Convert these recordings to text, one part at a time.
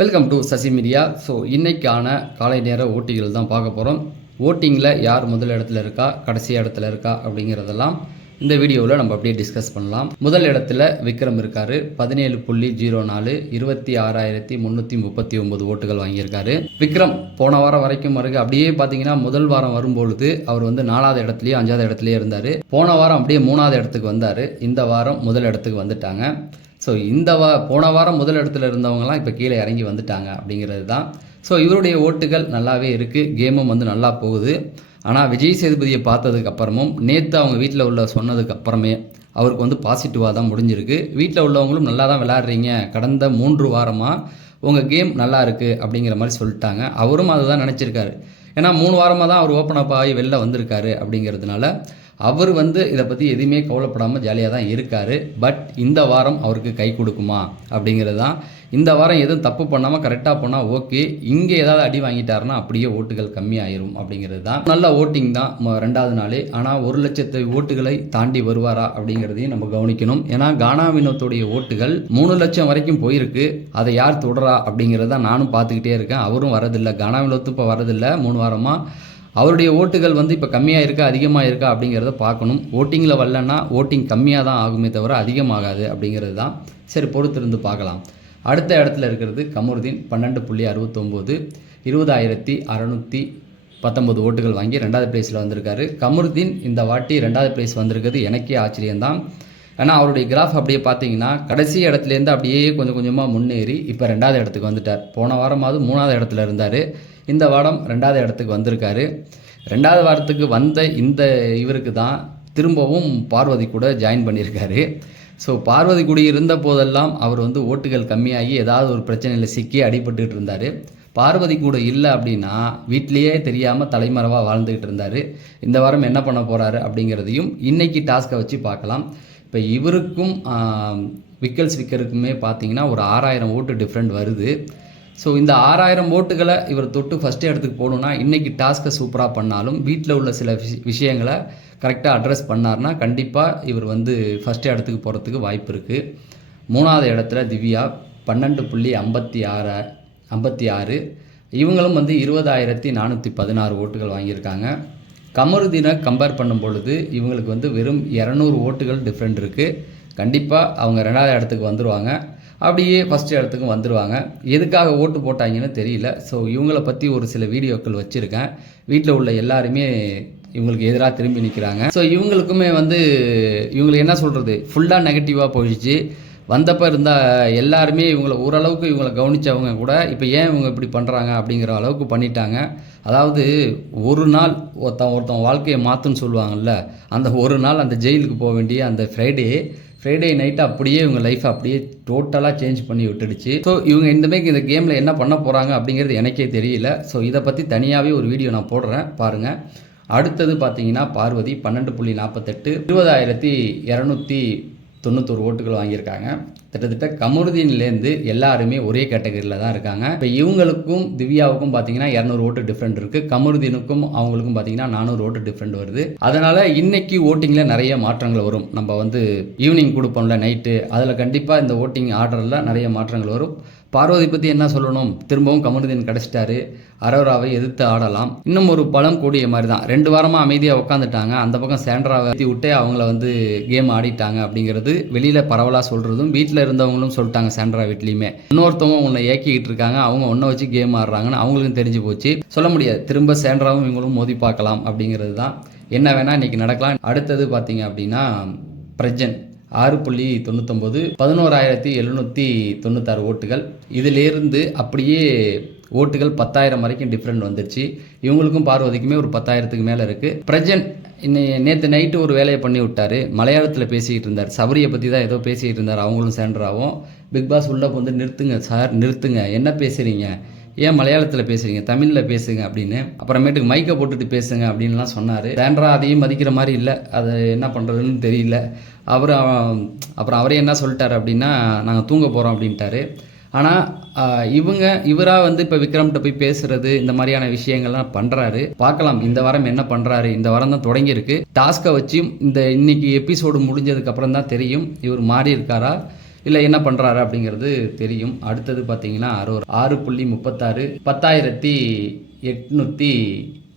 Welcome to Sasi media so இன்றைக்கான காலை நேர ஓட்டிகள் தான் பார்க்க போகிறோம் ஓட்டிங்கில் யார் முதல் இடத்துல இருக்கா? கடைசி இடத்துல இருக்கா? அப்படிங்கிறதெல்லாம் இந்த வீடியோவில் நம்ம அப்படியே டிஸ்கஸ் பண்ணலாம். முதல் இடத்துல விக்ரம் இருக்காரு. பதினேழு புள்ளி ஜீரோ நாலு இருபத்தி ஆறாயிரத்தி முந்நூற்றி முப்பத்தி ஒம்பது ஓட்டுகள் வாங்கியிருக்காரு. விக்ரம் போன வாரம் வரைக்கும் வருக. அப்படியே பார்த்தீங்கன்னா முதல் வாரம் வரும்பொழுது அவர் வந்து நாலாவது இடத்துலயே அஞ்சாவது இடத்துலையே இருந்தார். போன வாரம் அப்படியே மூணாவது இடத்துக்கு வந்தார். இந்த வாரம் முதல் இடத்துக்கு வந்துட்டாங்க. ஸோ இந்த வா போன வாரம் முதல் இடத்துல இருந்தவங்கலாம் இப்போ கீழே இறங்கி வந்துட்டாங்க அப்படிங்கிறது தான். ஸோ இவருடைய ஓட்டுகள் நல்லாவே இருக்குது கேமும் வந்து நல்லா போகுது. ஆனால் விஜய் சேதுபதியை பார்த்ததுக்கப்புறமும் நேற்று அவங்க வீட்டில் உள்ள சொன்னதுக்கப்புறமே அவருக்கு வந்து பாசிட்டிவாக தான் முடிஞ்சிருக்கு. வீட்டில் உள்ளவங்களும் நல்லா தான் விளாட்றீங்க கடந்த மூன்று வாரமாக உங்கள் கேம் நல்லா இருக்குது அப்படிங்கிற மாதிரி சொல்லிட்டாங்க. அவரும் அதை தான் நினச்சிருக்காரு. ஏன்னா மூணு வாரமாக தான் அவர் ஓப்பன் அப் ஆகி வெளில வந்திருக்காரு அப்படிங்கிறதுனால அவர் வந்து இதை பற்றி எதுவுமே கவலைப்படாமல் ஜாலியாக தான் இருக்கார். பட் இந்த வாரம் அவருக்கு கை கொடுக்குமா? அப்படிங்கிறது தான் இந்த வாரம் எதுவும் தப்பு பண்ணாமல் கரெக்டாக போனால் ஓகே இங்கே ஏதாவது அடி வாங்கிட்டாருன்னா அப்படியே ஓட்டுகள் கம்மியாயிரும் அப்படிங்கிறது தான் நல்ல ஓட்டிங் தான் ரெண்டாவது நாளே. ஆனால் ஒரு லட்சத்து ஓட்டுகளை தாண்டி வருவாரா அப்படிங்கிறதையும் நம்ம கவனிக்கணும். ஏன்னா கானா வினோத்துடைய ஓட்டுகள் மூணு லட்சம் வரைக்கும் போயிருக்கு. அதை யார் தொடரா அப்படிங்கிறத நானும் பார்த்துக்கிட்டே இருக்கேன். அவரும் வரதில்லை. கானா வினோத்து இப்போ வரதில்லை. மூணு வாரமாக அவருடைய ஓட்டுகள் வந்து இப்போ கம்மியாக இருக்கா அதிகமாக இருக்கா அப்படிங்கிறத பார்க்கணும். ஓட்டிங்கில் வரலன்னா ஓட்டிங் கம்மியாக தான் ஆகுமே தவிர அதிகமாகாது அப்படிங்கிறது தான். சரி பொறுத்திருந்து பார்க்கலாம். அடுத்த இடத்துல இருக்கிறது கமருதீன் பன்னெண்டு புள்ளி அறுபத்தொம்போது இருபதாயிரத்தி அறநூற்றி பத்தொம்பது ஓட்டுகள் வாங்கி ரெண்டாவது பிளேஸில் வந்திருக்காரு. கமருதீன் இந்த வாட்டி ரெண்டாவது பிளேஸ் வந்திருக்கிறது. எனக்கே ஆச்சரியம்தான். ஏன்னா அவருடைய கிராஃப் அப்படியே பார்த்தீங்கன்னா கடைசி இடத்துலேருந்து அப்படியே கொஞ்சம் கொஞ்சமாக முன்னேறி இப்போ ரெண்டாவது இடத்துக்கு வந்துட்டார். போன வாரமாவது மூணாவது இடத்துல இருந்தார். இந்த வாரம் ரெண்டாவது இடத்துக்கு வந்திருக்காரு. ரெண்டாவது வாரத்துக்கு வந்த இந்த இவருக்கு தான் திரும்பவும் பார்வதி கூட ஜாயின் பண்ணியிருக்காரு. ஸோ பார்வதி குடி இருந்த போதெல்லாம் அவர் வந்து ஓட்டுகள் கம்மியாகி ஏதாவது ஒரு பிரச்சனையில் சிக்கி அடிபட்டுக்கிட்டு இருந்தார். பார்வதி கூட இல்லை அப்படின்னா வீட்லேயே தெரியாமல் தலைமறைவாக வாழ்ந்துக்கிட்டு இருந்தார். இந்த வாரம் என்ன பண்ண போகிறாரு அப்படிங்கிறதையும் இன்றைக்கி டாஸ்க்கை வச்சு பார்க்கலாம். இப்போ இவருக்கும் விக்கல்ஸ் விக்கருக்குமே பார்த்தீங்கன்னா ஒரு ஆறாயிரம் ஓட்டு டிஃப்ரெண்ட் வருது. ஸோ இந்த ஆறாயிரம் ஓட்டுகளை இவர் தொட்டு ஃபஸ்ட் இடத்துக்கு போகணுன்னா இன்றைக்கி டாஸ்க்கை சூப்பராக பண்ணாலும் வீட்டில் உள்ள சில விஷயங்களை கரெக்டாக அட்ரஸ் பண்ணார்னா கண்டிப்பாக இவர் வந்து ஃபஸ்ட்டு இடத்துக்கு போகிறதுக்கு வாய்ப்பு இருக்குது மூணாவது இடத்துல திவ்யா பன்னெண்டு புள்ளி ஐம்பத்தி ஆறு ஐம்பத்தி ஆறு. இவங்களும் வந்து இருபதாயிரத்தி நானூற்றி பதினாறு ஓட்டுகள் வாங்கியிருக்காங்க. கமருதீனை கம்பேர் பண்ணும் பொழுது இவங்களுக்கு வந்து வெறும் இரநூறு ஓட்டுகள் டிஃப்ரெண்ட் இருக்குது கண்டிப்பாக அவங்க ரெண்டாவது இடத்துக்கு வந்துடுவாங்க அப்படியே ஃபஸ்ட் இடத்துக்கு வந்துடுவாங்க எதுக்காக ஓட்டு போட்டாங்கன்னு தெரியல. ஸோ இவங்கள பற்றி ஒரு சில வீடியோக்கள் வச்சுருக்கேன். வீட்டில் உள்ள எல்லாருமே இவங்களுக்கு எதிராக திரும்பி நிற்கிறாங்க ஸோ இவங்களுக்குமே வந்து இவங்களுக்கு என்ன சொல்கிறது ஃபுல்லாக நெகட்டிவாக போயிடுச்சு. வந்தப்போ இருந்தால் எல்லாருமே இவங்களை ஓரளவுக்கு இவங்களை கவனிச்சவங்க கூட இப்போ ஏன் இவங்க இப்படி பண்ணுறாங்க அப்படிங்கிற அளவுக்கு பண்ணிட்டாங்க. அதாவது ஒரு நாள் ஒருத்தன் ஒருத்தன் வாழ்க்கையை மாற்றுன்னு சொல்லுவாங்கல்ல அந்த ஒரு நாள் அந்த ஜெயிலுக்கு போக வேண்டிய அந்த ஃப்ரைடே ஃப்ரைடே நைட்டு அப்படியே இவங்க லைஃப் அப்படியே டோட்டலாக சேஞ்ச் பண்ணி விட்டுடுச்சு. ஸோ இவங்க இந்தமே இந்த கேமில் என்ன பண்ண போகிறாங்க அப்படிங்கிறது எனக்கே தெரியல. ஸோ இதை பற்றி தனியாகவே ஒரு வீடியோ நான் போடுறேன். பாருங்கள் அடுத்தது பார்த்தீங்கன்னா பார்வதி பன்னெண்டு புள்ளி நாற்பத்தெட்டு இருபதாயிரத்தி இரநூத்தி தொண்ணூத்தொரு ஓட்டுகள் வாங்கியிருக்காங்க. கிட்டத்தட்ட கமருதீன்லேருந்து எல்லாருமே ஒரே கேட்டகரியில் தான் இருக்காங்க. இப்போ இவங்களுக்கும் திவ்யாவுக்கும் பார்த்தீங்கன்னா இரநூறு ஓட்டு டிஃப்ரெண்ட் இருக்குது கமருதீனுக்கும் அவங்களுக்கும் பார்த்தீங்கன்னா நானூறு ஓட்டு டிஃப்ரெண்ட் வருது. அதனால் இன்னைக்கு ஓட்டிங்கில் நிறைய மாற்றங்கள் வரும். நம்ம வந்து ஈவினிங் கொடுப்போம்ல நைட்டு அதில் கண்டிப்பாக இந்த ஓட்டிங் ஆர்டரில் நிறைய மாற்றங்கள் வரும். பார்வதி பற்றி என்ன சொல்லணும்? திரும்பவும் கமருதீன் கிடச்சிட்டாரு. அரோராவை எதிர்த்து ஆடலாம். இன்னும் ஒரு பலம் கூடிய மாதிரி தான் ரெண்டு வாரமாக அமைதியாக உட்காந்துட்டாங்க அந்த பக்கம் சேண்ட்ராவை ஏற்றி விட்டு அவங்கள வந்து கேம் ஆடிட்டாங்க அப்படிங்கிறது வெளியில் பரவலாக சொல்கிறதும் வீட்டில் இருந்தவங்களும் சொல்லிட்டாங்க சேண்ட்ரா வீட்லேயுமே. இன்னொருத்தவங்க உன்னை ஏக்கிக்கிட்டு இருக்காங்க. அவங்க ஒன்றை வச்சு கேம் ஆடுறாங்கன்னு அவங்களுக்கும் தெரிஞ்சு போச்சு. சொல்ல முடியாது. திரும்ப சேண்ட்ராவும் இவங்களும் மோதி பார்க்கலாம் அப்படிங்கிறது தான். என்ன வேணால் இன்றைக்கி நடக்கலாம். அடுத்தது பார்த்தீங்க அப்படின்னா பிரஜன். ஆறு புள்ளி தொண்ணூத்தொம்பது பதினோராயிரத்தி எழுநூற்றி தொண்ணூத்தாறு ஓட்டுகள். இதிலிருந்து அப்படியே ஓட்டுகள் பத்தாயிரம் வரைக்கும் டிஃப்ரெண்ட் வந்துருச்சு இவங்களுக்கும் பார்வதிக்குமே ஒரு பத்தாயிரத்துக்கு மேலே இருக்குது பிரஜன் இன்னை நேற்று நைட்டு ஒரு வேலையை பண்ணி விட்டார். மலையாளத்தில் பேசிக்கிட்டு இருந்தார். சபரியை பற்றி தான் ஏதோ பேசிக்கிட்டு இருந்தார். அவங்களும் சேண்டராகவும் பிக் பாஸ் உள்ளே வந்து நிறுத்துங்க சார் நிறுத்துங்க. என்ன பேசுகிறீங்க ஏன் மலையாளத்தில் பேசுறீங்க? தமிழில் பேசுங்க அப்படின்னு. அப்புறமேட்டுக்கு மைக்கை போட்டுட்டு பேசுங்க அப்படின்லாம் சொன்னார். சேண்ட்ரா அதையும் மதிக்கிற மாதிரி இல்லை. அதை என்ன பண்ணுறதுன்னு தெரியல. அவர் அப்புறம் அவரே என்ன சொல்லிட்டார் அப்படின்னா நாங்கள் தூங்க போகிறோம் அப்படின்ட்டாரு. ஆனால் இவங்க இவராக வந்து இப்போ விக்ரம்கிட்ட போய் பேசுறது இந்த மாதிரியான விஷயங்கள்லாம் பண்ணுறாரு பார்க்கலாம் இந்த வாரம் என்ன பண்ணுறாரு இந்த வாரம் தான் தொடங்கியிருக்கு. டாஸ்க்கை வச்சு இந்த இன்னைக்கு எபிசோடு முடிஞ்சதுக்கப்புறம் தான் தெரியும் இவர் மாறி இருக்காரா இல்லை என்ன பண்ணுறாரு அப்படிங்கிறது தெரியும். அடுத்தது பார்த்தீங்கன்னா அறுபது ஆறு புள்ளி முப்பத்தாறு பத்தாயிரத்தி எட்நூற்றி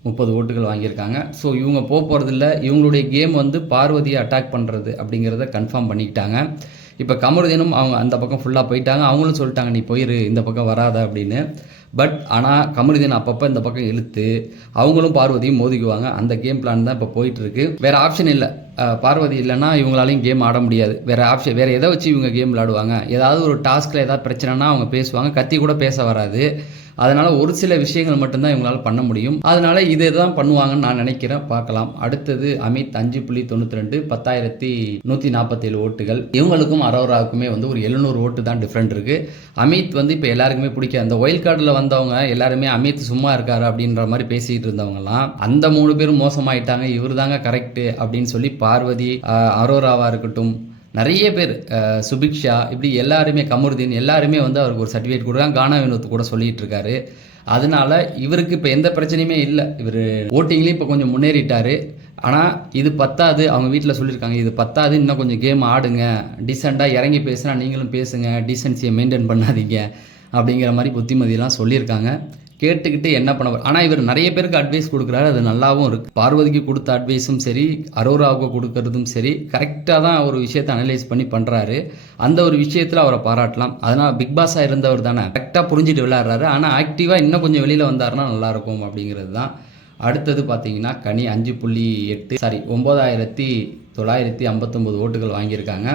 முப்பது ஓட்டுகள் வாங்கியிருக்காங்க. ஸோ இவங்க போக போகிறதில்ல இவங்களுடைய கேம் வந்து பார்வதியை அட்டாக் பண்ணுறது அப்படிங்கிறத கன்ஃபார்ம் பண்ணிக்கிட்டாங்க. இப்போ கமருதீனும் அவங்க அந்த பக்கம் ஃபுல்லாக போயிட்டாங்க. அவங்களும் சொல்லிட்டாங்க நீ போயிரு இந்த பக்கம் வராத அப்படின்னு. பட் ஆனால் கமருதீன் அப்பப்போ இந்த பக்கம் இழுத்து அவங்களும் பார்வதியும் மோதிக்குவாங்க. அந்த கேம் பிளான் தான் இப்போ போயிட்டுருக்கு. வேறு வேற ஆப்ஷன் இல்லை பார்வதி இல்லைன்னா இவங்களாலையும் கேம் ஆட முடியாது. வேறு ஆப்ஷன் வேறு எதை வச்சு இவங்க கேம் விளாடுவாங்க ஏதாவது ஒரு டாஸ்கில் ஏதாவது பிரச்சனைனா அவங்க பேசுவாங்க. கத்தி கூட பேச வராது. அதனால ஒரு சில விஷயங்கள் மட்டும்தான் இவங்களால பண்ண முடியும். அதனால இதை தான் பண்ணுவாங்கன்னு நான் நினைக்கிறேன். பார்க்கலாம். அடுத்தது அமித் அஞ்சு புள்ளி தொண்ணூற்றி ரெண்டு பத்தாயிரத்தி நூற்றி நாற்பத்தேழு ஓட்டுகள். இவங்களுக்கும் அரோராவுக்குமே வந்து ஒரு எழுநூறு ஓட்டு தான் டிஃப்ரெண்ட் இருக்கு. அமித் வந்து இப்போ எல்லாருக்குமே பிடிக்கும். அந்த ஒயில் கார்டில் வந்தவங்க எல்லாருமே அமித் சும்மா இருக்காரு அப்படின்ற மாதிரி பேசிட்டு இருந்தவங்கலாம் அந்த மூணு பேரும் மோசமாயிட்டாங்க. இவர் தாங்க கரெக்டு அப்படின்னு சொல்லி பார்வதி அரோராவாக அரோராவா இருக்கட்டும் நிறைய பேர் சுபிக்ஷா இப்படி எல்லாருமே கமருதீன் எல்லாருமே வந்து அவருக்கு ஒரு சர்டிஃபிகேட் கொடுக்குறாங்க. கானா வினோத் கூட சொல்லிட்டு இருக்காரு. அதனால இவருக்கு இப்போ எந்த பிரச்சனையுமே இல்லை. இவர் ஓட்டிங்லேயும் இப்போ கொஞ்சம் முன்னேறிட்டார். ஆனால் இது பத்தாது. அவங்க வீட்டில் சொல்லியிருக்காங்க இது பத்தாது. இன்னும் கொஞ்சம் கேம் ஆடுங்க. டீசெண்டாக இறங்கி பேசுனா நீங்களும் பேசுங்க. டீசென்சியை மெயின்டைன் பண்ணாதீங்க. அப்படிங்கிற மாதிரி புத்திமதியெல்லாம் சொல்லியிருக்காங்க. கேட்டுக்கிட்டு என்ன பண்ண ஆனால் இவர் நிறைய பேருக்கு அட்வைஸ் கொடுக்குறாரு. அது நல்லாவும் இருக்குது பார்வதிக்கு கொடுத்த அட்வைஸும் சரி அரோராவுக்கு கொடுக்கறதும் சரி கரெக்டாக தான் ஒரு விஷயத்தை அனலைஸ் பண்ணி பண்ணுறாரு அந்த ஒரு விஷயத்தில் அவரை பாராட்டலாம். அதனால் பிக் பாஸாக இருந்தவர் தானே. கரெக்டாக புரிஞ்சுட்டு விளையாடுறாரு. ஆனால் ஆக்டிவாக இன்னும் கொஞ்சம் வெளியில் வந்தாருன்னா நல்லாயிருக்கும் அப்படிங்கிறது தான். அடுத்தது பார்த்தீங்கன்னா கனி அஞ்சு புள்ளி எட்டு சாரி ஒம்பதாயிரத்தி தொள்ளாயிரத்தி ஐம்பத்தொம்போது ஓட்டுகள் வாங்கியிருக்காங்க.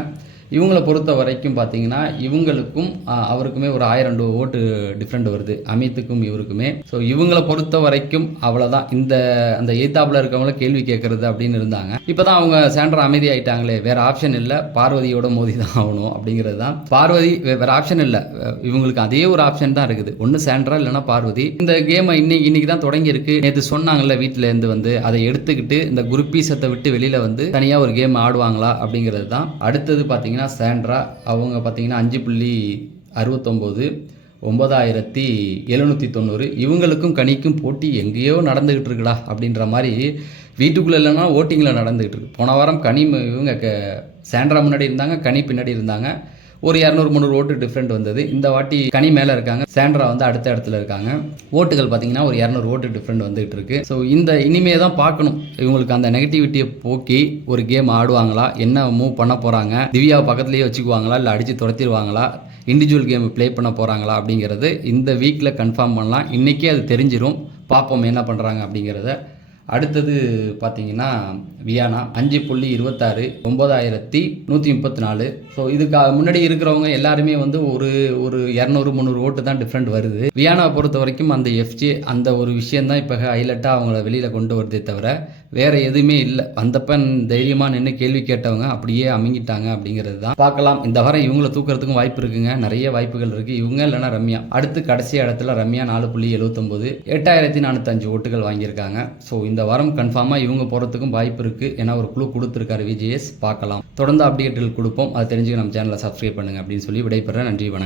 இவங்களை பொறுத்த வரைக்கும் பார்த்தீங்கன்னா இவங்களுக்கும் அவருக்குமே ஒரு ஆயிரம் ஓட்டு டிஃப்ரெண்ட் வருது. அமித்துக்கும் இவருக்குமே. ஸோ இவங்களை பொறுத்த வரைக்கும் அவ்வளோதான் இந்த அந்த எய்தாப்பில் இருக்கவங்கள கேள்வி கேட்கறது அப்படின்னு இருந்தாங்க. இப்போ தான் அவங்க சேண்டர் அமைதி ஆயிட்டாங்களே வேற ஆப்ஷன் இல்லை. பார்வதியோட மோதி தான் ஆகணும் அப்படிங்கிறது தான் பார்வதி வேறு வேற ஆப்ஷன் இல்லை. இவங்களுக்கு அதே ஒரு ஆப்ஷன் தான் இருக்குது. ஒன்று சேண்ட்ரா இல்லைன்னா பார்வதி. இந்த கேமை இன்னைக்கு இன்னைக்கு தான் தொடங்கி இருக்கு நேற்று சொன்னாங்கல்ல வீட்டிலேருந்து வந்து அதை எடுத்துக்கிட்டு இந்த குருப்பீசத்தை விட்டு வெளியில் வந்து தனியாக ஒரு கேம் ஆடுவாங்களா அப்படிங்கிறது தான் அடுத்தது பார்த்தீங்கன்னா சாண்ட்ரா அவங்க பார்த்தீங்கன்னா அஞ்சு புள்ளி அறுபத்தொம்போது ஒம்பதாயிரத்தி எழுநூற்றி தொண்ணூறு. இவங்களுக்கும் கனிக்கும் போட்டி எங்கேயோ நடந்துக்கிட்டு இருக்குடா அப்படின்ற மாதிரி வீட்டுக்குள்ளே இல்லைன்னா ஓட்டிங்கில் நடந்துக்கிட்டு இருக்கு. போன வாரம் கனி இவங்க க சாண்ட்ரா முன்னாடி இருந்தாங்க கனி பின்னாடி இருந்தாங்க. ஒரு இரநூறு முந்நூறு ஓட்டு டிஃப்ரெண்ட் வந்தது. இந்த வாட்டி கனி மேலே இருக்காங்க. சாண்ட்ரா வந்து அடுத்த இடத்துல இருக்காங்க. ஓட்டுகள் பார்த்தீங்கன்னா ஒரு இரநூறு ஓட்டு டிஃப்ரெண்ட் வந்துகிட்டு இருக்கு. ஸோ இந்த இனிமே தான் பார்க்கணும். இவங்களுக்கு அந்த நெகட்டிவிட்டியை போக்கி ஒரு கேம் ஆடுவாங்களா? என்ன மூவ் பண்ண போகிறாங்க திவ்யா பக்கத்துலேயே வச்சுக்குவாங்களா? இல்லை அடித்து துரத்திடுவாங்களா? இண்டிவிஜுவல் கேம் ப்ளே பண்ண போகிறாங்களா அப்படிங்கிறது இந்த வீக்கில் கன்ஃபார்ம் பண்ணலாம். இன்றைக்கே அது தெரிஞ்சிடும் பார்ப்போம் என்ன பண்ணுறாங்க அப்படிங்கிறத. அடுத்தது பார்த்தீங்கன்னா வியானா அஞ்சு புள்ளி இருபத்தாறு ஒம்பதாயிரத்தி நூற்றி முப்பத்தி நாலு. ஸோ இதுக்கு முன்னாடி இருக்கிறவங்க எல்லாருமே வந்து ஒரு ஒரு இரநூறு முந்நூறு ஓட்டு தான் டிஃப்ரெண்ட் வருது. வியானா பொறுத்த வரைக்கும் அந்த எஃப்ஜே அந்த ஒரு விஷயம்தான் இப்போ ஹைலைட்டாக அவங்கள வெளியில் கொண்டு வருதே தவிர வேற எதுவுமே இல்லை. வந்தப்ப தைரியமாக நின்று கேள்வி கேட்டவங்க அப்படியே அமைங்கிட்டாங்க அப்படிங்கிறது தான் பார்க்கலாம். இந்த வாரம் இவங்களை தூக்குறதுக்கும் வாய்ப்பு இருக்குங்க. நிறைய வாய்ப்புகள் இருக்குது இவங்க இல்லைன்னா ரம்யா. அடுத்து கடைசி இடத்துல ரம்யா நாலு புள்ளி எழுபத்தொம்போது எட்டாயிரத்தி நானூற்றஞ்சு ஓட்டுகள் வாங்கியிருக்காங்க. ஸோ இந்த வாரம் கன்ஃபார்மாக இவங்க போகிறதுக்கும் வாய்ப்பு இருக்குது ஏன்னா ஒரு குழு கொடுத்துருக்காரு விஜயஸ் பார்க்கலாம். தொடர்ந்து அப்டேட்டுகள் கொடுப்போம். அதை தெரிஞ்சுக்க நம்ம சேனலை சப்ஸ்கிரைப் பண்ணுங்கள் அப்படின்னு சொல்லி விடைபெறேன். நன்றி வணக்கம்.